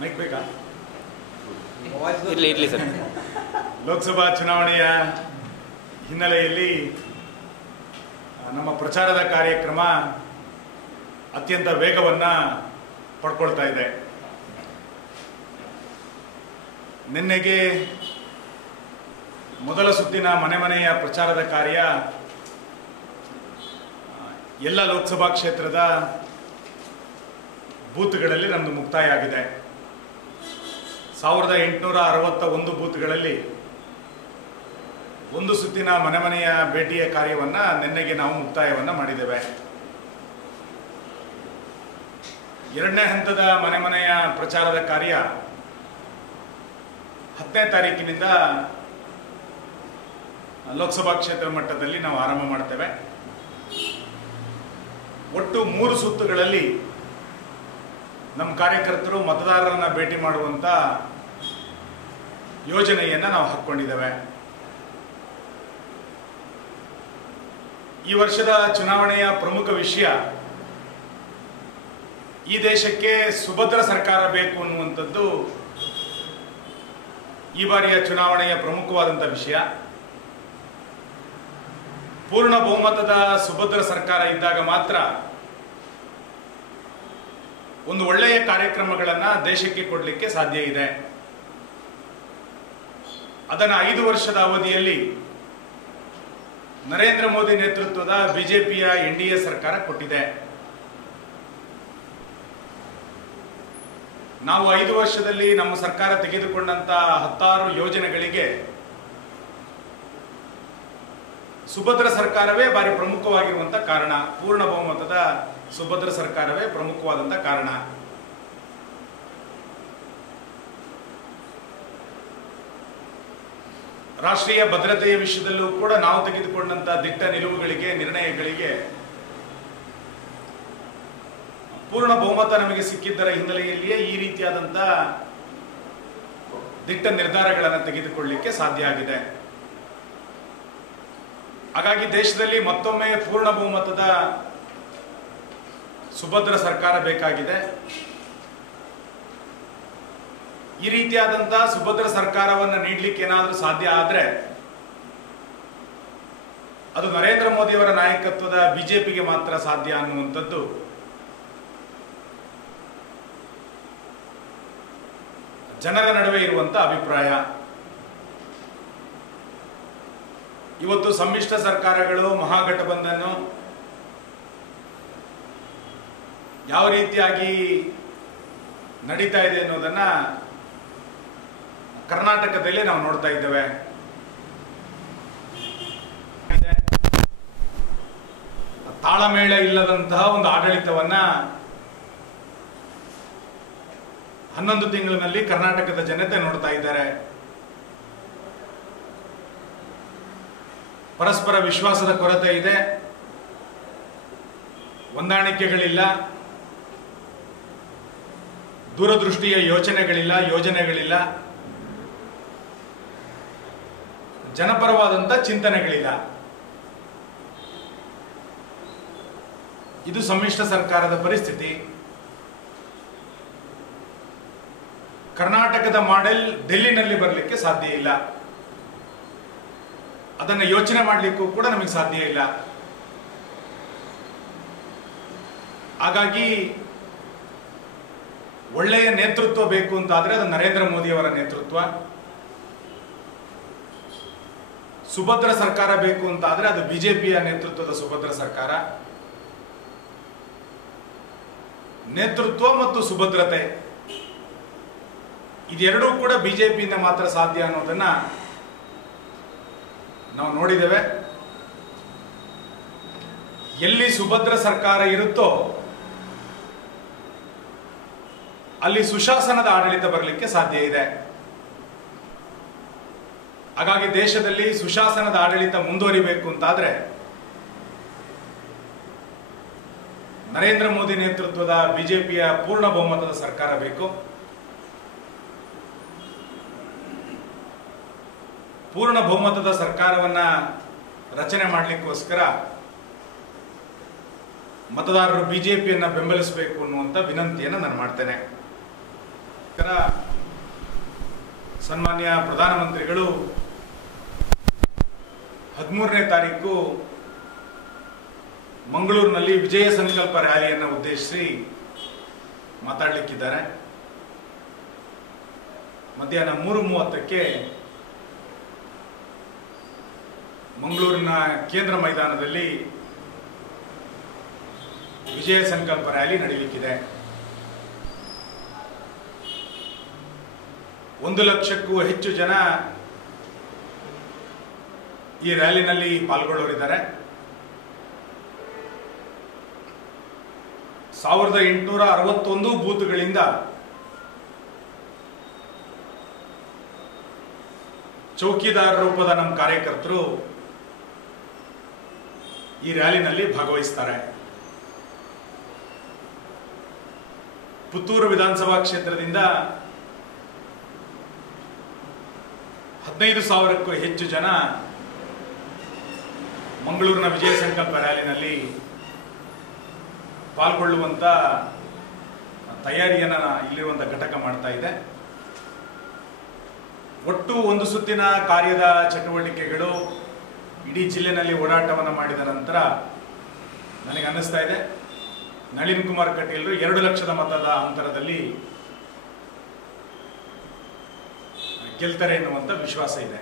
Mic ಬೇಕಾ? ಇರ್ಲಿ sir. Lok Sabha ಚುನಾವಣೆಯ ಹಿನ್ನೆಲೆಯಲ್ಲಿ ನಮ್ಮ ಪ್ರಚಾರದ ಕಾರ್ಯಕ್ರಮ ಅತ್ಯಂತ ವೇಗವನ್ನು ಪಡ್ಕೊಳ್ತಾ ಇದೆ. ನಿನ್ನೆಗೆ ಮೊದಲ ಸುತ್ತಿನ ಮನೆ ಮನೆಯ ಪ್ರಚಾರದ ಕಾರ್ಯ ಎಲ್ಲ ಲೋಕಸಭಾ ಕ್ಷೇತ್ರದ ಬೂತ್ಗಳಲ್ಲಿ ನಮ್ಮದು ಮುಕ್ತಾಯ ಆಗಿದೆ. 1861 ಬೂತ್ಗಳಲ್ಲಿ ಒಂದು ಸುತ್ತಿನ ಮನೆ ಮನೆಯ ಭೇಟಿಯ ಕಾರ್ಯವನ್ನು ನಿನ್ನೆಗೆ ನಾವು ಮುಕ್ತಾಯವನ್ನು ಮಾಡಿದ್ದೇವೆ. ಎರಡನೇ ಹಂತದ ಮನೆ ಮನೆಯ ಪ್ರಚಾರದ ಕಾರ್ಯ 10ನೇ ತಾರೀಕಿನಿಂದ ಲೋಕಸಭಾ ಕ್ಷೇತ್ರ ಮಟ್ಟದಲ್ಲಿ ನಾವು ಆರಂಭ ಮಾಡ್ತೇವೆ. ಒಟ್ಟು 3 ಸುತ್ತುಗಳಲ್ಲಿ ನಮ್ಮ ಕಾರ್ಯಕರ್ತರು ಮತದಾರರನ್ನ ಭೇಟಿ ಮಾಡುವಂತ ಯೋಜನೆಯನ್ನು ನಾವು ಹಾಕ್ಕೊಂಡಿದ್ದೇವೆ. ಈ ವರ್ಷದ ಚುನಾವಣೆಯ ಪ್ರಮುಖ ವಿಷಯ ಈ ದೇಶಕ್ಕೆ ಸುಭದ್ರ ಸರ್ಕಾರ ಬೇಕು ಅನ್ನುವಂಥದ್ದು ಈ ಬಾರಿಯ ಚುನಾವಣೆಯ ಪ್ರಮುಖವಾದಂಥ ವಿಷಯ. ಪೂರ್ಣ ಬಹುಮತದ ಸುಭದ್ರ ಸರ್ಕಾರ ಇದ್ದಾಗ ಮಾತ್ರ ಒಂದು ಒಳ್ಳೆಯ ಕಾರ್ಯಕ್ರಮಗಳನ್ನು ದೇಶಕ್ಕೆ ಕೊಡಲಿಕ್ಕೆ ಸಾಧ್ಯ ಇದೆ. ಅದನ್ನು 5 ವರ್ಷದ ಅವಧಿಯಲ್ಲಿ ನರೇಂದ್ರ ಮೋದಿ ನೇತೃತ್ವದ ಬಿಜೆಪಿಯ NDA ಸರ್ಕಾರ ಕೊಟ್ಟಿದೆ. ನಾವು 5 ವರ್ಷದಲ್ಲಿ ನಮ್ಮ ಸರ್ಕಾರ ತೆಗೆದುಕೊಂಡಂತ 10 ಯೋಜನೆಗಳಿಗೆ ಸುಭದ್ರ ಸರ್ಕಾರವೇ ಬಾರಿ ಪ್ರಮುಖವಾಗಿರುವಂತ ಕಾರಣ. ಪೂರ್ಣ ಬಹುಮತದ ಸುಭದ್ರ ಸರ್ಕಾರವೇ ಪ್ರಮುಖವಾದಂತ ಕಾರಣ. ರಾಷ್ಟ್ರೀಯ ಭದ್ರತೆಯ ವಿಷಯದಲ್ಲೂ ಕೂಡ ನಾವು ತೆಗೆದುಕೊಂಡಂತ ದಿಟ್ಟ ನಿಲುವುಗಳಿಗೆ, ನಿರ್ಣಯಗಳಿಗೆ ಪೂರ್ಣ ಬಹುಮತ ನಮಗೆ ಸಿಕ್ಕಿದ್ದರ ಹಿನ್ನೆಲೆಯಲ್ಲಿಯೇ ಈ ರೀತಿಯಾದಂತ ದಿಟ್ಟ ನಿರ್ಧಾರಗಳನ್ನು ತೆಗೆದುಕೊಳ್ಳಲಿಕ್ಕೆ ಸಾಧ್ಯ ಆಗಿದೆ. ಹಾಗಾಗಿ ದೇಶದಲ್ಲಿ ಮತ್ತೊಮ್ಮೆ ಪೂರ್ಣ ಬಹುಮತದ ಸುಭದ್ರ ಸರ್ಕಾರ ಬೇಕಾಗಿದೆ. ಈ ರೀತಿಯಾದಂತ ಸುಭದ್ರ ಸರ್ಕಾರವನ್ನು ನೀಡಲಿಕ್ಕೆ ಏನಾದರೂ ಸಾಧ್ಯ ಆದರೆ ಅದು ನರೇಂದ್ರ ಮೋದಿಯವರ ನಾಯಕತ್ವದ ಬಿಜೆಪಿಗೆ ಮಾತ್ರ ಸಾಧ್ಯ ಅನ್ನುವಂಥದ್ದು ಜನರ ನಡುವೆ ಇರುವಂತ ಅಭಿಪ್ರಾಯ. ಇವತ್ತು ಸಮ್ಮಿಶ್ರ ಸರ್ಕಾರಗಳು, ಮಹಾಗಠಬಂಧನ ಯಾವ ರೀತಿಯಾಗಿ ನಡೀತಾ ಇದೆ ಅನ್ನೋದನ್ನ ಕರ್ನಾಟಕದಲ್ಲಿ ನಾವು ನೋಡ್ತಾ ಇದ್ದೇವೆ. ತಾಳಮೇಳ ಇಲ್ಲದಂತಹ ಒಂದು ಆಡಳಿತವನ್ನ 11 ತಿಂಗಳಿನಲ್ಲಿ ಕರ್ನಾಟಕದ ಜನತೆ ನೋಡ್ತಾ ಇದ್ದಾರೆ. ಪರಸ್ಪರ ವಿಶ್ವಾಸದ ಕೊರತೆ ಇದೆ, ಹೊಂದಾಣಿಕೆಗಳಿಲ್ಲ, ದೂರದೃಷ್ಟಿಯ ಯೋಜನೆಗಳಿಲ್ಲ, ಜನಪರವಾದಂತ ಚಿಂತನೆಗಳಿಲ್ಲ. ಇದು ಸಮ್ಮಿಶ್ರ ಸರ್ಕಾರದ ಪರಿಸ್ಥಿತಿ. ಕರ್ನಾಟಕದ ಮಾಡೆಲ್ ಡೆಲ್ಲಿನಲ್ಲಿ ಬರಲಿಕ್ಕೆ ಸಾಧ್ಯ ಇಲ್ಲ. ಅದನ್ನು ಯೋಚನೆ ಮಾಡಲಿಕ್ಕೂ ಕೂಡ ನಮಗೆ ಸಾಧ್ಯ ಇಲ್ಲ. ಹಾಗಾಗಿ ಒಳ್ಳೆಯ ನೇತೃತ್ವ ಬೇಕು ಅಂತಾದ್ರೆ ಅದು ನರೇಂದ್ರ ಮೋದಿಯವರ ನೇತೃತ್ವ. ಸುಭದ್ರ ಸರ್ಕಾರ ಬೇಕು ಅಂತಾದ್ರೆ ಅದು ಬಿಜೆಪಿಯ ನೇತೃತ್ವದ ಸುಭದ್ರ ಸರ್ಕಾರ. ನೇತೃತ್ವ ಮತ್ತು ಸುಭದ್ರತೆ ಇದೆರಡೂ ಕೂಡ ಬಿಜೆಪಿಯಿಂದ ಮಾತ್ರ ಸಾಧ್ಯ ಅನ್ನೋದನ್ನ ನಾವು ನೋಡಿದ್ದೇವೆ. ಎಲ್ಲಿ ಸುಭದ್ರ ಸರ್ಕಾರ ಇರುತ್ತೋ ಅಲ್ಲಿ ಸುಶಾಸನದ ಆಡಳಿತ ಬರಲಿಕ್ಕೆ ಸಾಧ್ಯ ಇದೆ. ಹಾಗಾಗಿ ದೇಶದಲ್ಲಿ ಸುಶಾಸನದ ಆಡಳಿತ ಮುಂದುವರಿಬೇಕು ಅಂತಾದ್ರೆ ನರೇಂದ್ರ ಮೋದಿ ನೇತೃತ್ವದ ಬಿಜೆಪಿಯ ಪೂರ್ಣ ಬಹುಮತದ ಸರ್ಕಾರ ಬೇಕು. ಪೂರ್ಣ ಬಹುಮತದ ಸರ್ಕಾರವನ್ನ ರಚನೆ ಮಾಡಲಿಕ್ಕೋಸ್ಕರ ಮತದಾರರು ಬಿಜೆಪಿಯನ್ನ ಬೆಂಬಲಿಸಬೇಕು ಅನ್ನುವಂತ ವಿನಂತಿಯನ್ನು ನಾನು ಮಾಡ್ತೇನೆ. ಸನ್ಮಾನ್ಯ ಪ್ರಧಾನಮಂತ್ರಿಗಳು 13ನೇ ತಾರೀಕು ಮಂಗಳೂರಿನಲ್ಲಿ ವಿಜಯ ಸಂಕಲ್ಪ ರ್ಯಾಲಿಯನ್ನು ಉದ್ದೇಶಿಸಿ ಮಾತಾಡಲಿಕ್ಕಿದ್ದಾರೆ. ಮಧ್ಯಾಹ್ನ 3:30ಕ್ಕೆ ಮಂಗಳೂರಿನ ಕೇಂದ್ರ ಮೈದಾನದಲ್ಲಿ ವಿಜಯ ಸಂಕಲ್ಪ ರ್ಯಾಲಿ ನಡೆಯಲಿಕ್ಕಿದೆ. 1 ಲಕ್ಷಕ್ಕೂ ಹೆಚ್ಚು ಜನ ಈ ರ್ಯಾಲಿನಲ್ಲಿ ಪಾಲ್ಗೊಳ್ಳೋರಿದ್ದಾರೆ. 1861 ಬೂತ್ಗಳಿಂದ ಚೌಕಿದಾರ ರೂಪದ ನಮ್ಮ ಕಾರ್ಯಕರ್ತರು ಈ ರ್ಯಾಲಿನಲ್ಲಿ ಭಾಗವಹಿಸ್ತಾರೆ. ಪುತ್ತೂರು ವಿಧಾನಸಭಾ ಕ್ಷೇತ್ರದಿಂದ 15,000ಕ್ಕೂ ಹೆಚ್ಚು ಜನ ಮಂಗಳೂರಿನ ವಿಜಯ ಸಂಕಲ್ಪ ರ್ಯಾಲಿನಲ್ಲಿ ಪಾಲ್ಗೊಳ್ಳುವಂತ ತಯಾರಿಯನ್ನ ಇಲ್ಲಿರುವಂತ ಘಟಕ ಮಾಡ್ತಾ ಇದೆ. ಒಟ್ಟು ಒಂದು ಸುತ್ತಿನ ಕಾರ್ಯದ ಚಟುವಟಿಕೆಗಳು ಇಡೀ ಜಿಲ್ಲೆನಲ್ಲಿ ಓಡಾಟವನ್ನು ಮಾಡಿದ ನಂತರ ನನಗೆ ಅನ್ನಿಸ್ತಾ ಇದೆ ನಳಿನ್ ಕುಮಾರ್ ಕಟೀಲ್ರು 2 ಲಕ್ಷದ ಮತದ ಅಂತರದಲ್ಲಿ ಗೆಲ್ತಾರೆ ಎನ್ನುವಂತ ವಿಶ್ವಾಸ ಇದೆ.